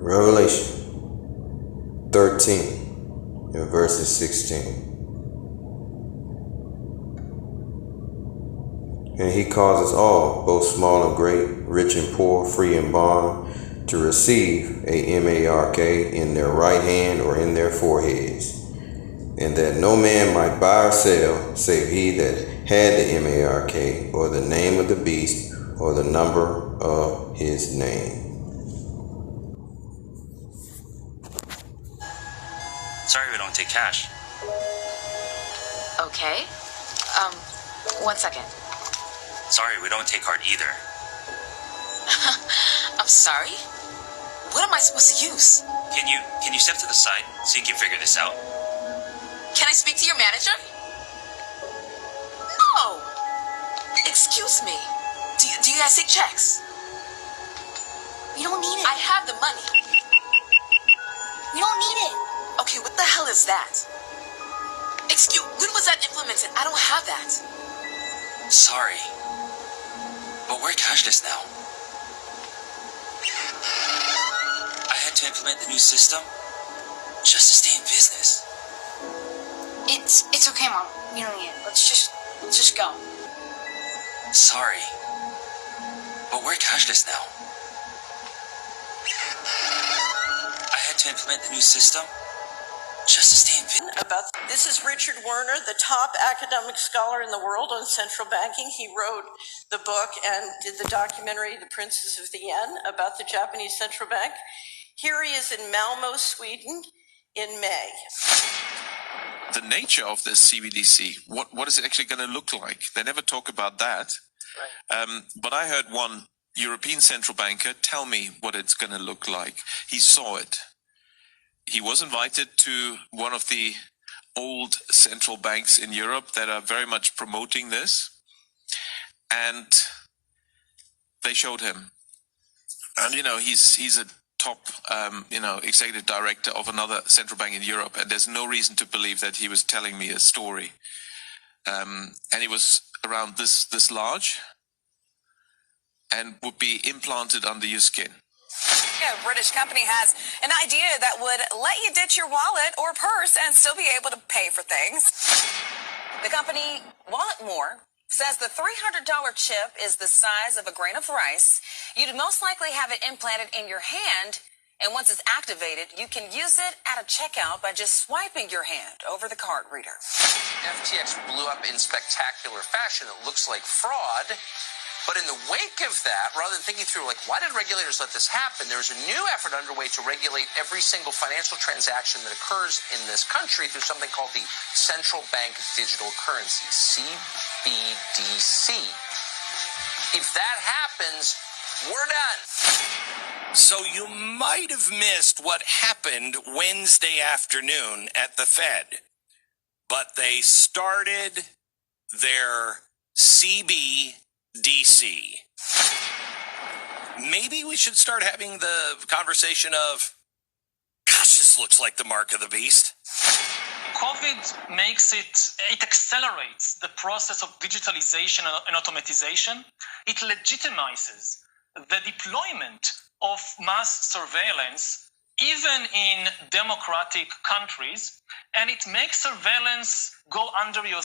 Revelation 13 and verses 16. And he causes all, both small and great, rich and poor, free and bond, to receive a mark in their right hand or in their foreheads, and that no man might buy or sell, save he that had the mark, or the name of the beast, or the number of his name. Sorry we don't take cash. Okay. 1 second. Sorry we don't take card either. I'm sorry? What am I supposed to use? Can you step to the side so you can figure this out? Can I speak to your manager? No! Excuse me. Do you guys take checks? We don't need it. I have the money. We don't need it. Okay, what the hell is that? When was that implemented? I don't have that. Sorry, but we're cashless now. I had to implement the new system just to stay in business. It's okay, Mom. We don't need it. Let's just go. Sorry, but we're cashless now. I had to implement the new system just to stay in business. This is Richard Werner, the top academic scholar in the world on central banking. He wrote the book and did the documentary, The Princes of the Yen, about the Japanese central bank. Here he is in Malmo, Sweden, in May. The nature of this CBDC, what is it actually going to look like? They never talk about that. Right. But I heard one European central banker tell me what it's going to look like. He saw it. He was invited to one of the old central banks in Europe that are very much promoting this. And they showed him. And, he's a top, executive director of another central bank in Europe. And there's no reason to believe that he was telling me a story. And it was around this large and would be implanted under your skin. A British company has an idea that would let you ditch your wallet or purse and still be able to pay for things. The company Walletmore says the $300 chip is the size of a grain of rice. You'd most likely have it implanted in your hand, and once it's activated, you can use it at a checkout by just swiping your hand over the card reader. FTX blew up in spectacular fashion. It looks like fraud. But in the wake of that, rather than thinking through, why did regulators let this happen, there's a new effort underway to regulate every single financial transaction that occurs in this country through something called the Central Bank Digital Currency, CBDC. If that happens, we're done. So you might have missed what happened Wednesday afternoon at the Fed, but they started their CBDC. Maybe we should start having the conversation of, gosh, this looks like the mark of the beast. COVID makes it accelerates the process of digitalization and automatization. It legitimizes the deployment of mass surveillance, even in democratic countries, and it makes surveillance go under your